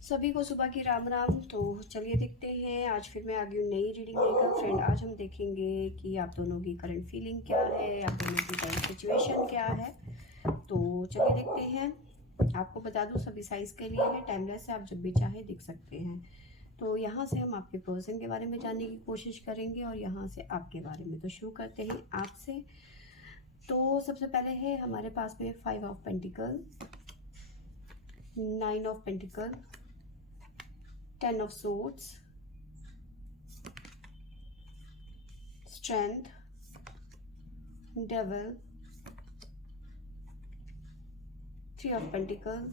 सभी को सुबह की राम राम। तो चलिए देखते हैं, आज फिर मैं आ गई हूँ नई रीडिंग लेकर। फ्रेंड, आज हम देखेंगे कि आप दोनों की करंट फीलिंग क्या है, आप दोनों की करंट सिचुएशन क्या है। तो चलिए देखते हैं। आपको बता दूँ, सभी साइज के लिए है, टाइमलेस है, आप जब भी चाहे देख सकते हैं। तो यहाँ से हम आपके पर्सन के बारे में जानने की कोशिश करेंगे और यहाँ से आपके बारे में। तो शुरू करते हैं आपसे। तो सबसे पहले है हमारे पास में 5 of pentacle, 9 of pentacle, 10 of swords, strength, devil, 3 of pentacles,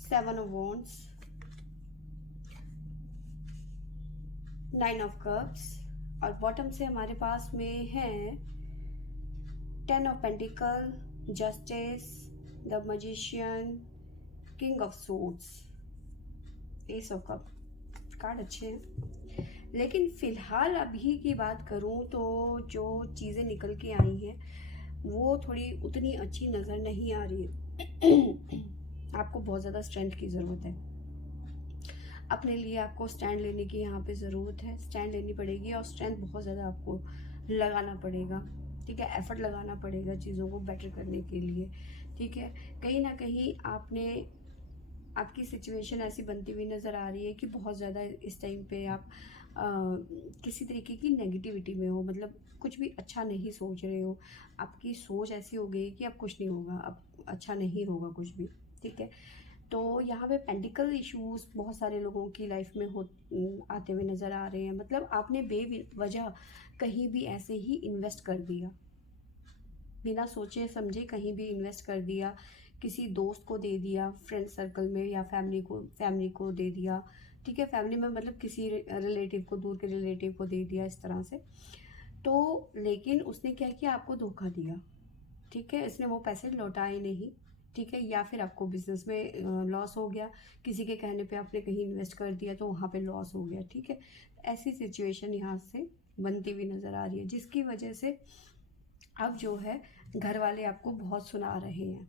7 of wands, 9 of cups और बॉटम से हमारे पास में है 10 of pentacle, justice, the magician, king of swords, ace of cup। Card अच्छे हैं, लेकिन फिलहाल अभी की बात करूं तो जो चीज़ें निकल के आई हैं वो थोड़ी उतनी अच्छी नज़र नहीं आ रही है। आपको बहुत ज़्यादा स्ट्रेंथ की ज़रूरत है, अपने लिए आपको स्टैंड लेने की यहाँ पे ज़रूरत है, स्टैंड लेनी पड़ेगी और स्ट्रेंथ बहुत ज़्यादा आपको लगाना पड़ेगा। ठीक है, एफर्ट लगाना पड़ेगा चीज़ों को बेटर करने के लिए। ठीक है, कहीं ना कहीं आपकी सिचुएशन ऐसी बनती हुई नज़र आ रही है कि बहुत ज़्यादा इस टाइम पे आप किसी तरीके की नेगेटिविटी में हो, मतलब कुछ भी अच्छा नहीं सोच रहे हो। आपकी सोच ऐसी हो गई कि अब कुछ नहीं होगा, अब अच्छा नहीं होगा कुछ भी। ठीक है, तो यहाँ पे पेंटिकल इश्यूज बहुत सारे लोगों की लाइफ में हो आते हुए नज़र आ रहे हैं। मतलब आपने बेवजह कहीं भी ऐसे ही इन्वेस्ट कर दिया, बिना सोचे समझे कहीं भी इन्वेस्ट कर दिया, किसी दोस्त को दे दिया, फ्रेंड सर्कल में, या फैमिली को दे दिया। ठीक है, फैमिली में मतलब किसी रिलेटिव को, दूर के रिलेटिव को दे दिया इस तरह से। तो लेकिन उसने क्या किया, आपको धोखा दिया। ठीक है, इसने वो पैसे लौटाए नहीं। ठीक है, या फिर आपको बिजनेस में लॉस हो गया, किसी के कहने पे आपने कहीं इन्वेस्ट कर दिया तो वहाँ पे लॉस हो गया। ठीक है, ऐसी सिचुएशन यहाँ से बनती हुई नज़र आ रही है, जिसकी वजह से अब जो है घर वाले आपको बहुत सुना रहे हैं।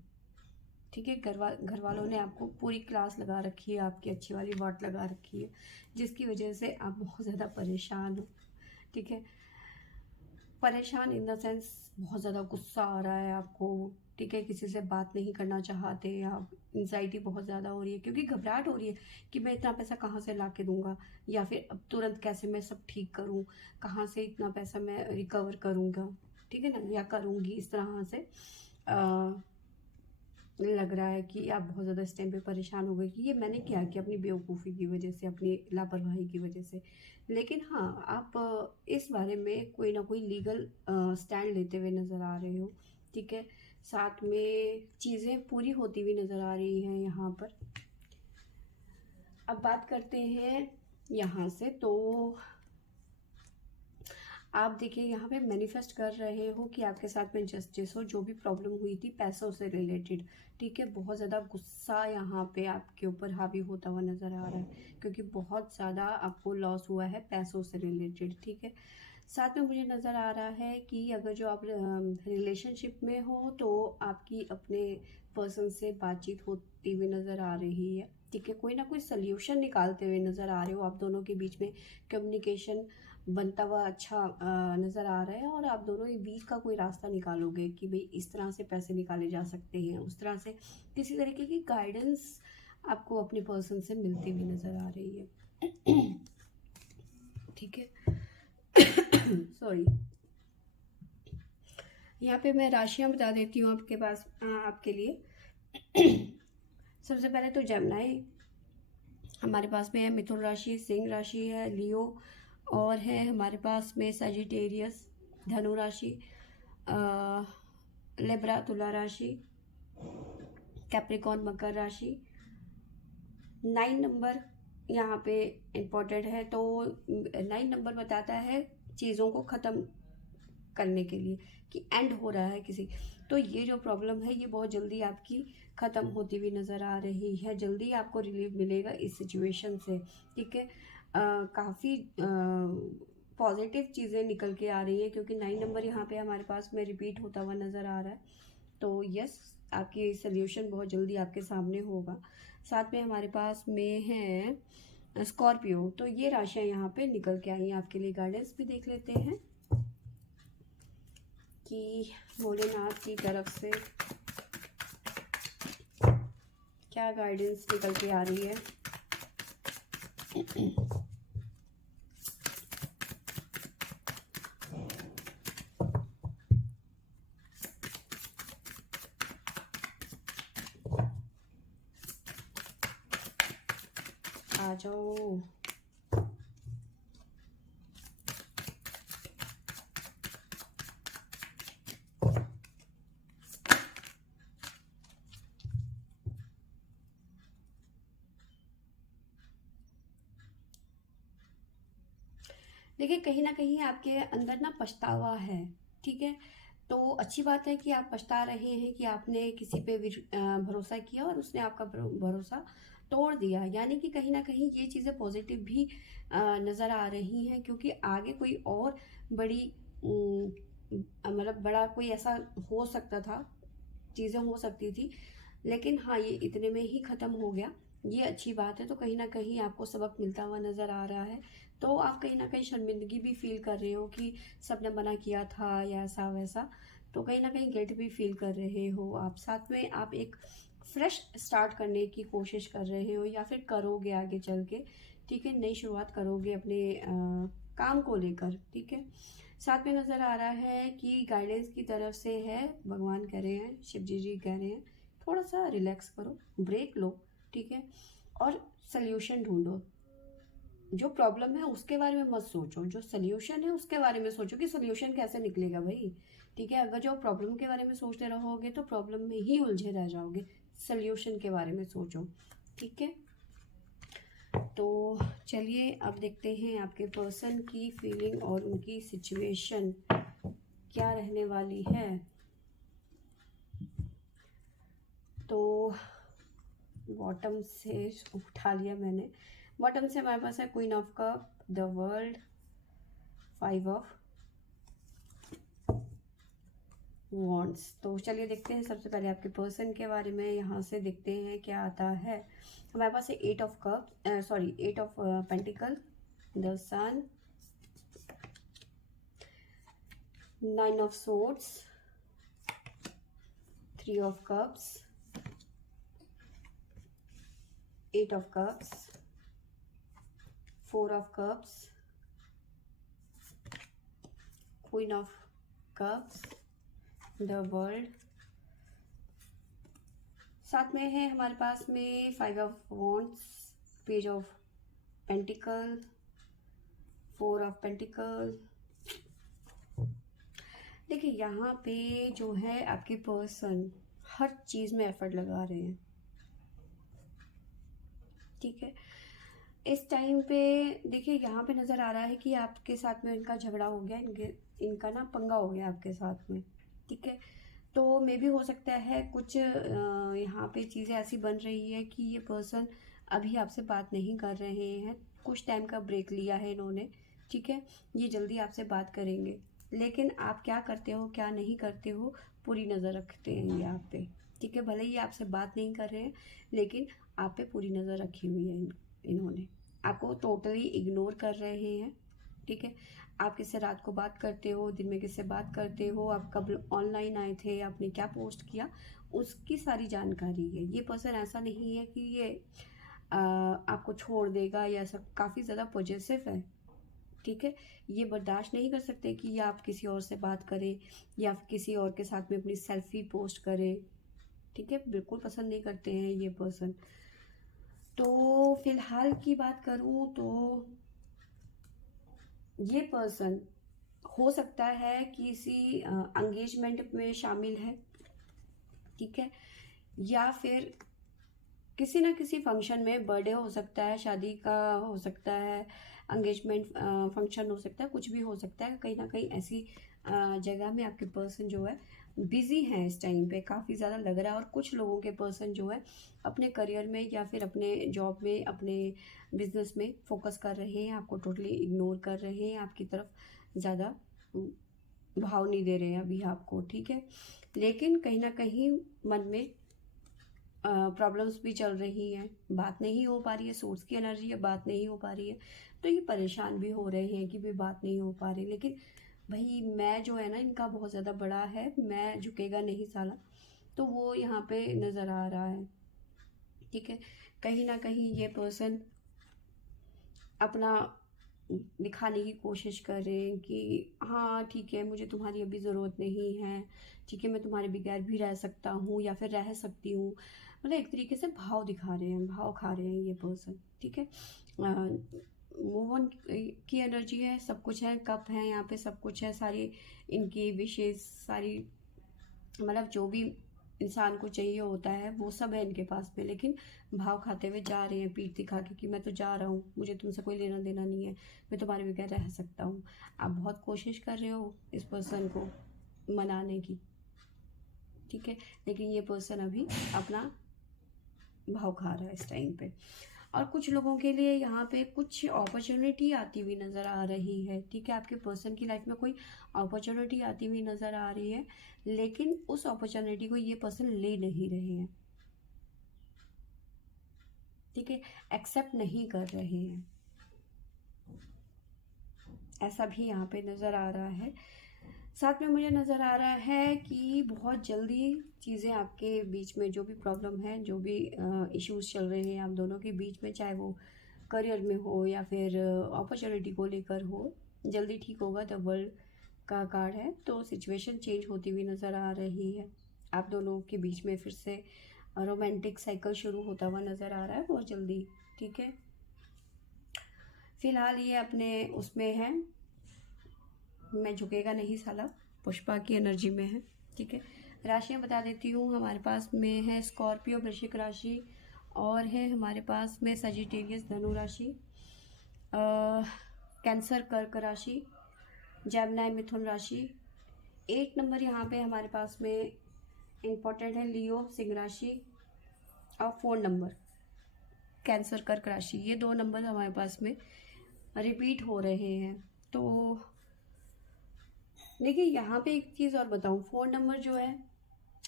ठीक है, घर वालों ने आपको पूरी क्लास लगा रखी है, आपकी अच्छी वाली वाट लगा रखी है, जिसकी वजह से आप बहुत ज़्यादा परेशान हो। ठीक है, परेशान इन द सेंस बहुत ज़्यादा गुस्सा आ रहा है आपको। ठीक है, किसी से बात नहीं करना चाहते आप, एंजाइटी बहुत ज़्यादा हो रही है क्योंकि घबराहट हो रही है कि मैं इतना पैसा कहाँ से ला के दूंगा, या फिर अब तुरंत कैसे मैं सब ठीक करूँ, कहाँ से इतना पैसा मैं रिकवर करूँगा। ठीक है ना, या करूँगी, इस तरह से लग रहा है कि आप बहुत ज़्यादा इस टाइम पे परेशान हो गए कि ये मैंने क्या किया अपनी बेवकूफ़ी की वजह से, अपनी लापरवाही की वजह से। लेकिन हाँ, आप इस बारे में कोई ना कोई लीगल स्टैंड लेते हुए नज़र आ रहे हो। ठीक है, साथ में चीज़ें पूरी होती हुई नज़र आ रही हैं यहाँ पर। अब बात करते हैं यहाँ से। तो आप देखिए, यहाँ पे मैनिफेस्ट कर रहे हो कि आपके साथ में जस्टिस हो, जो भी प्रॉब्लम हुई थी पैसों से रिलेटेड। ठीक है, बहुत ज़्यादा गुस्सा यहाँ पे आपके ऊपर हावी होता हुआ नज़र आ रहा है क्योंकि बहुत ज़्यादा आपको लॉस हुआ है पैसों से रिलेटेड। ठीक है, साथ में मुझे नज़र आ रहा है कि अगर जो आप रिलेशनशिप में हो तो आपकी अपने पर्सन से बातचीत होती हुई नज़र आ रही है। ठीक है, कोई ना कोई सल्यूशन निकालते हुए नज़र आ रहे हो, आप दोनों के बीच में कम्युनिकेशन बनता हुआ अच्छा नज़र आ रहा है, और आप दोनों के बीच का कोई रास्ता निकालोगे कि भाई इस तरह से पैसे निकाले जा सकते हैं, उस तरह से किसी तरीके की गाइडेंस आपको अपने पर्सन से मिलती हुई नज़र आ रही है। ठीक है, सॉरी। यहाँ पे मैं राशियाँ बता देती हूँ आपके पास, आपके लिए। सबसे पहले तो जमनाई हमारे पास में है, मिथुन राशि, सिंह राशि है, लियो, और है हमारे पास में सजिटेरियस, धनु राशि, लिब्रा तुला राशि, कैप्रिकॉन मकर राशि। 9 नंबर यहाँ पे इम्पोर्टेंट है। तो 9 नंबर बताता है चीज़ों को ख़त्म करने के लिए, कि एंड हो रहा है किसी। तो ये जो प्रॉब्लम है ये बहुत जल्दी आपकी ख़त्म होती हुई नज़र आ रही है, जल्दी आपको रिलीफ मिलेगा इस सिचुएशन से। ठीक है, काफ़ी पॉजिटिव चीज़ें निकल के आ रही है क्योंकि 9 नंबर यहाँ पे हमारे पास में रिपीट होता हुआ नज़र आ रहा है। तो यस, आपकी सोल्यूशन बहुत जल्दी आपके सामने होगा। साथ में हमारे पास में है स्कॉर्पियो, तो ये राशियां यहाँ पे निकल के आई हैं आपके लिए। गाइडेंस भी देख लेते हैं कि भोलेनाथ की तरफ से क्या गाइडेंस निकल के आ रही है। आ जाओ। देखिए, कहीं ना कहीं आपके अंदर ना पछतावा है, ठीक है। तो अच्छी बात है कि आप पछता रहे हैं कि आपने किसी पे भरोसा किया और उसने आपका भरोसा तोड़ दिया। यानी कि कहीं ना कहीं ये चीज़ें पॉजिटिव भी नज़र आ रही हैं, क्योंकि आगे कोई और बड़ी मतलब बड़ा कोई ऐसा हो सकता था, चीज़ें हो सकती थी, लेकिन हाँ, ये इतने में ही ख़त्म हो गया। ये अच्छी बात है। तो कहीं ना कहीं आपको सबक मिलता हुआ नज़र आ रहा है। तो आप कहीं ना कहीं शर्मिंदगी भी फील कर रहे हो कि सबने मना किया था या ऐसा वैसा, तो कहीं ना कहीं गिल्ट भी फील कर रहे हो आप। साथ में आप एक फ्रेश स्टार्ट करने की कोशिश कर रहे हो या फिर करोगे आगे चल के, ठीक है। नई शुरुआत करोगे अपने काम को लेकर, ठीक है। साथ में नज़र आ रहा है कि गाइडेंस की तरफ से है, भगवान कह रहे हैं, शिव जी कह रहे हैं, थोड़ा सा रिलैक्स करो, ब्रेक लो, ठीक है। और सल्यूशन ढूंढो। जो प्रॉब्लम है उसके बारे में मत सोचो, जो सल्यूशन है उसके बारे में सोचो कि सल्यूशन कैसे निकलेगा भाई, ठीक है। अगर जो प्रॉब्लम के बारे में सोचते रहोगे तो प्रॉब्लम में ही उलझे रह जाओगे। सल्यूशन के बारे में सोचो, ठीक है। तो चलिए अब देखते हैं आपके पर्सन की फीलिंग और उनकी सिचुएशन क्या रहने वाली है। तो बॉटम से उठा लिया मैंने। बॉटम से हमारे पास है queen of cup, the world, 5 of wands. तो चलिए देखते हैं सबसे पहले आपके पर्सन के बारे में। यहाँ से देखते हैं क्या आता है। हमारे पास है 8 of cup, sorry 8 of pentacle, the sun, 9 of swords, 3 of cups, 8 of cups, 4 of cups, queen of cups, the world. साथ में है हमारे पास में 5 of wands, page of pentacle, 4 of pentacle. देखिए यहाँ पे जो है आपके पर्सन हर चीज़ में एफर्ट लगा रहे हैं, ठीक है। इस टाइम पे देखिए यहाँ पे नज़र आ रहा है कि आपके साथ में इनका झगड़ा हो गया, इनका ना पंगा हो गया आपके साथ में, ठीक है। तो मे भी हो सकता है कुछ यहाँ पे चीज़ें ऐसी बन रही है कि ये पर्सन अभी आपसे बात नहीं कर रहे हैं, कुछ टाइम का ब्रेक लिया है इन्होंने, ठीक है। ये जल्दी आपसे बात करेंगे, लेकिन आप क्या करते हो क्या नहीं करते हो पूरी नज़र रखते हैं ये आप पे, ठीक है। भले ही आपसे बात नहीं कर रहे हैं, लेकिन आप पे पूरी नज़र रखी हुई है इन्होंने। आपको टोटली इग्नोर कर रहे हैं, ठीक है। आप किससे रात को बात करते हो, दिन में किससे बात करते हो, आप कब ऑनलाइन आए थे, आपने क्या पोस्ट किया, उसकी सारी जानकारी है। ये पर्सन ऐसा नहीं है कि ये आपको छोड़ देगा या सब, काफ़ी ज़्यादा पॉजिटिव है, ठीक है। ये बर्दाश्त नहीं कर सकते कि आप किसी और से बात करें या किसी और के साथ में अपनी सेल्फी पोस्ट करें, ठीक है। बिल्कुल पसंद नहीं करते हैं ये पर्सन। तो फिलहाल की बात करूं तो ये पर्सन हो सकता है किसी एंगेजमेंट में शामिल है, ठीक है। या फिर किसी ना किसी फंक्शन में, बर्थडे हो सकता है, शादी का हो सकता है, एंगेजमेंट फंक्शन हो सकता है, कुछ भी हो सकता है। कहीं ना कहीं ऐसी जगह में आपके पर्सन जो है बिजी हैं इस टाइम पे, काफ़ी ज़्यादा लग रहा है। और कुछ लोगों के पर्सन जो है अपने करियर में या फिर अपने जॉब में, अपने बिजनेस में फोकस कर रहे हैं, आपको टोटली इग्नोर कर रहे हैं, आपकी तरफ ज़्यादा भाव नहीं दे रहे हैं अभी आपको, ठीक है। लेकिन कहीं ना कहीं मन में प्रॉब्लम्स भी चल रही हैं, बात नहीं हो पा रही है, सोर्स की एनर्जी है, बात नहीं हो पा रही है, तो ये परेशान भी हो रहे हैं कि भी बात नहीं हो पा रही। लेकिन भाई मैं जो है ना, इनका बहुत ज़्यादा बड़ा है, मैं झुकेगा नहीं साला, तो वो यहाँ पे नज़र आ रहा है। ठीक है, कहीं ना कहीं ये पर्सन अपना दिखाने की कोशिश कर रहे हैं कि हाँ ठीक है, मुझे तुम्हारी अभी ज़रूरत नहीं है, ठीक है, मैं तुम्हारे बगैर भी रह सकता हूँ या फिर रह सकती हूँ। मतलब एक तरीके से भाव दिखा रहे हैं, भाव खा रहे हैं ये पर्सन। ठीक है, मूव ऑन की एनर्जी है, सब कुछ है, कप है यहाँ पे, सब कुछ है, सारी इनकी विशेष, सारी मतलब जो भी इंसान को चाहिए होता है वो सब है इनके पास में। लेकिन भाव खाते हुए जा रहे हैं, पीठ दिखा के कि मैं तो जा रहा हूँ, मुझे तुमसे कोई लेना देना नहीं है, मैं तुम्हारे बगैर रह सकता हूँ। आप बहुत कोशिश कर रहे हो इस पर्सन को मनाने की, ठीक है, लेकिन ये पर्सन अभी अपना भाव खा रहा है इस टाइम पे। और कुछ लोगों के लिए यहाँ पे कुछ अपॉर्चुनिटी आती हुई नज़र आ रही है। ठीक है, आपके पर्सन की लाइफ में कोई अपॉर्चुनिटी आती हुई नज़र आ रही है, लेकिन उस अपॉर्चुनिटी को ये पर्सन ले नहीं रहे हैं। ठीक है, एक्सेप्ट नहीं कर रहे हैं, ऐसा भी यहाँ पे नज़र आ रहा है। साथ में मुझे नज़र आ रहा है कि बहुत जल्दी चीज़ें आपके बीच में, जो भी प्रॉब्लम है, जो भी इश्यूज चल रहे हैं आप दोनों के बीच में, चाहे वो करियर में हो या फिर अपॉर्चुनिटी को लेकर हो, जल्दी ठीक होगा। द वर्ल्ड का कार्ड है, तो सिचुएशन चेंज होती हुई नज़र आ रही है। आप दोनों के बीच में फिर से रोमांटिक साइकिल शुरू होता हुआ नज़र आ रहा है बहुत जल्दी। ठीक है, फिलहाल ये अपने उसमें है, मैं झुकेगा नहीं साला, पुष्पा की एनर्जी में है। ठीक है, राशियाँ बता देती हूँ। हमारे पास में है स्कॉर्पियो वृश्चिक राशि, और है हमारे पास में सजिटेरियस धनु राशि, कैंसर कर्क राशि, जेमिनी मिथुन राशि। 1 नंबर यहाँ पे हमारे पास में इम्पोर्टेंट है, लियो सिंह राशि, और 4 नंबर कैंसर कर्क राशि। ये 2 नंबर हमारे पास में रिपीट हो रहे हैं। तो देखिए, यहाँ पे एक चीज़ और बताऊँ, 4 नंबर जो है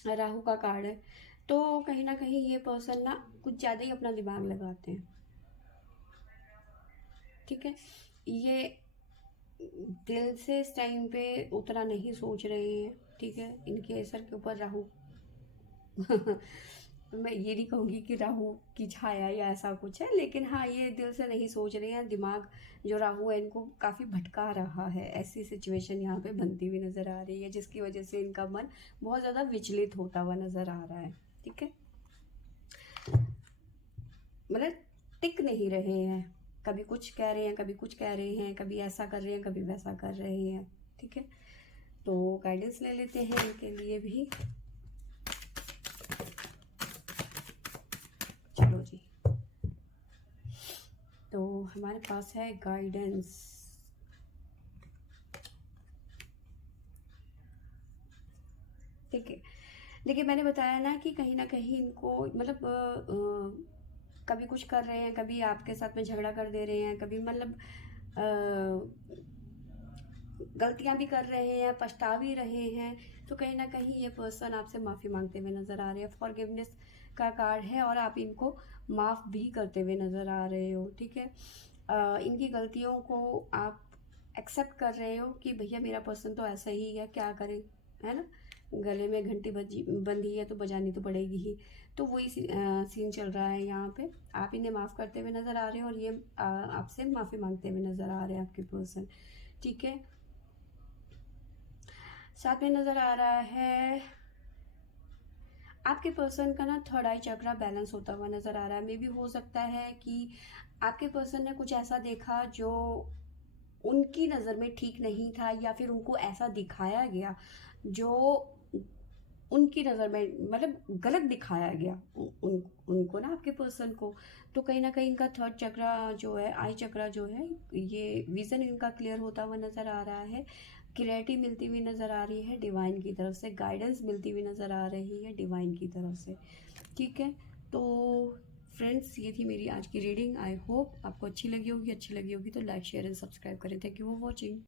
राहु का कार्ड है, तो कहीं ना कहीं ये पर्सन ना कुछ ज़्यादा ही अपना दिमाग लगाते हैं। ठीक है, ये दिल से इस टाइम पे उतना नहीं सोच रहे हैं। ठीक है, इनके सर के ऊपर राहु मैं ये नहीं कहूँगी कि राहु की छाया या ऐसा कुछ है, लेकिन हाँ, ये दिल से नहीं सोच रहे हैं। दिमाग जो राहु है इनको काफ़ी भटका रहा है, ऐसी सिचुएशन यहाँ पे बनती हुई नज़र आ रही है, जिसकी वजह से इनका मन बहुत ज़्यादा विचलित होता हुआ नज़र आ रहा है। ठीक है, मतलब टिक नहीं रहे हैं, कभी कुछ कह रहे हैं, कभी कुछ कह रहे हैं, कभी ऐसा कर रहे हैं, कभी वैसा कर रहे हैं। ठीक है, तो गाइडेंस ले लेते हैं इनके लिए भी। चलो जी, तो हमारे पास है गाइडेंस। ठीक है, देखिए मैंने बताया ना कि कहीं ना कहीं इनको मतलब कभी कुछ कर रहे हैं, कभी आपके साथ में झगड़ा कर दे रहे हैं, कभी मतलब गलतियां भी कर रहे हैं, पछता भी रहे हैं। तो कहीं ना कहीं ये पर्सन आपसे माफ़ी मांगते हुए नज़र आ रहे हैं। फॉरगिवनेस का कार्ड है, और आप इनको माफ़ भी करते हुए नज़र आ रहे हो। ठीक है, इनकी गलतियों को आप एक्सेप्ट कर रहे हो कि भैया मेरा पर्सन तो ऐसा ही है, क्या करें, है ना, गले में घंटी बंधी है तो बजानी तो पड़ेगी ही। तो वही सीन चल रहा है यहाँ पे। आप इन्हें माफ़ करते हुए नज़र आ रहे हैं, और ये आपसे माफ़ी मांगते हुए नज़र आ रहे हैं आपके पर्सन। ठीक है, साथ में नज़र आ रहा है आपके पर्सन का ना थर्ड आई चक्रा बैलेंस होता हुआ नज़र आ रहा है। मे भी हो सकता है कि आपके पर्सन ने कुछ ऐसा देखा जो उनकी नज़र में ठीक नहीं था, या फिर उनको ऐसा दिखाया गया जो उनकी नज़र में मतलब गलत दिखाया गया उनको ना, आपके पर्सन को। तो कहीं ना कहीं इनका थर्ड चक्रा जो है, आई चक्रा जो है, ये विज़न इनका क्लियर होता हुआ नज़र आ रहा है। क्लैरिटी मिलती हुई नज़र आ रही है डिवाइन की तरफ से, गाइडेंस मिलती हुई नज़र आ रही है डिवाइन की तरफ से। ठीक है, तो फ्रेंड्स, ये थी मेरी आज की रीडिंग। आई होप आपको अच्छी लगी होगी। अच्छी लगी होगी तो लाइक शेयर एंड सब्सक्राइब करें। Thank you for watching.